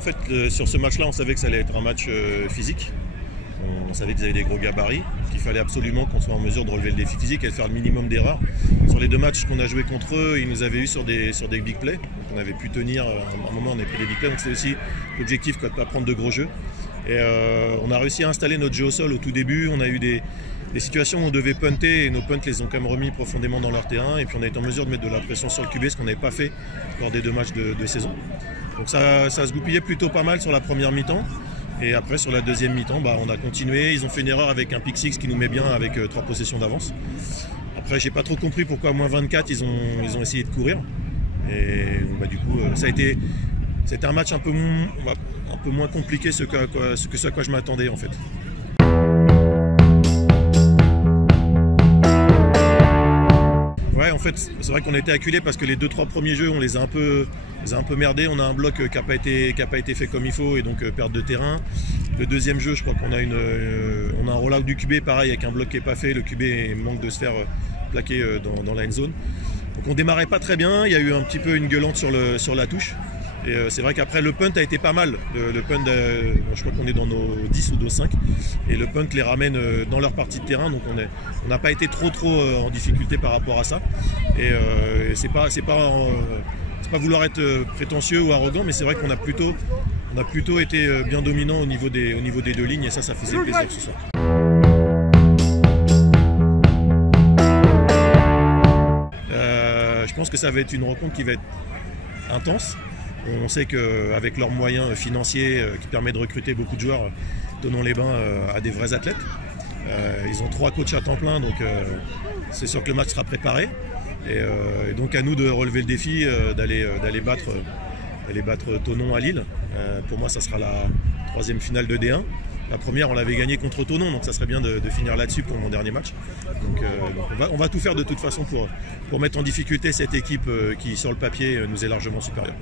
En fait, sur ce match-là, on savait que ça allait être un match physique. On savait qu'ils avaient des gros gabarits, qu'il fallait absolument qu'on soit en mesure de relever le défi physique et de faire le minimum d'erreurs. Sur les 2 matchs qu'on a joués contre eux, ils nous avaient eu sur des big plays. Donc on avait pu tenir, à un moment on a pris des big plays, donc c'est aussi l'objectif de ne pas prendre de gros jeux. Et on a réussi à installer notre jeu au sol au tout début. On a eu des situations où on devait punter et nos punts les ont quand même remis profondément dans leur terrain. Et puis on a été en mesure de mettre de la pression sur le QB, ce qu'on n'avait pas fait lors des 2 matchs de saison. Donc ça se goupillait plutôt pas mal sur la première mi-temps. Et après sur la deuxième mi-temps, on a continué. Ils ont fait une erreur avec un pick six qui nous met bien avec 3 possessions d'avance. Après j'ai pas trop compris pourquoi à moins 24 ils ont essayé de courir. Et du coup c'était un match un peu moins compliqué que ce à quoi je m'attendais en fait. Ouais, en fait, c'est vrai qu'on a été acculés parce que les 2-3 premiers jeux, on les a un peu merdés. On a un bloc qui n'a pas été fait comme il faut et donc perte de terrain. Le deuxième jeu, je crois qu'on a un rollout du QB pareil avec un bloc qui n'est pas fait. Le QB manque de se faire plaquer dans la end zone. Donc on démarrait pas très bien. Il y a eu un petit peu une gueulante sur la touche. Et c'est vrai qu'après le punt a été pas mal. Le punt, je crois qu'on est dans nos 10 ou nos 5. Et le punt les ramène dans leur partie de terrain. Donc on n'a pas été trop en difficulté par rapport à ça. Et c'est pas vouloir être prétentieux ou arrogant, mais c'est vrai qu'on a plutôt été bien dominant au niveau des 2 lignes. Et ça faisait plaisir ce soir. Je pense que ça va être une rencontre qui va être intense. On sait qu'avec leurs moyens financiers qui permettent de recruter beaucoup de joueurs, Thonon-les-Bains a des vrais athlètes. Ils ont 3 coachs à temps plein, donc c'est sûr que le match sera préparé. Et donc à nous de relever le défi, d'aller battre Thonon à Lille. Pour moi, ça sera la 3e finale de D1. La première, on l'avait gagnée contre Thonon, donc ça serait bien de finir là-dessus pour mon dernier match. Donc on va tout faire de toute façon pour mettre en difficulté cette équipe qui, sur le papier, nous est largement supérieure.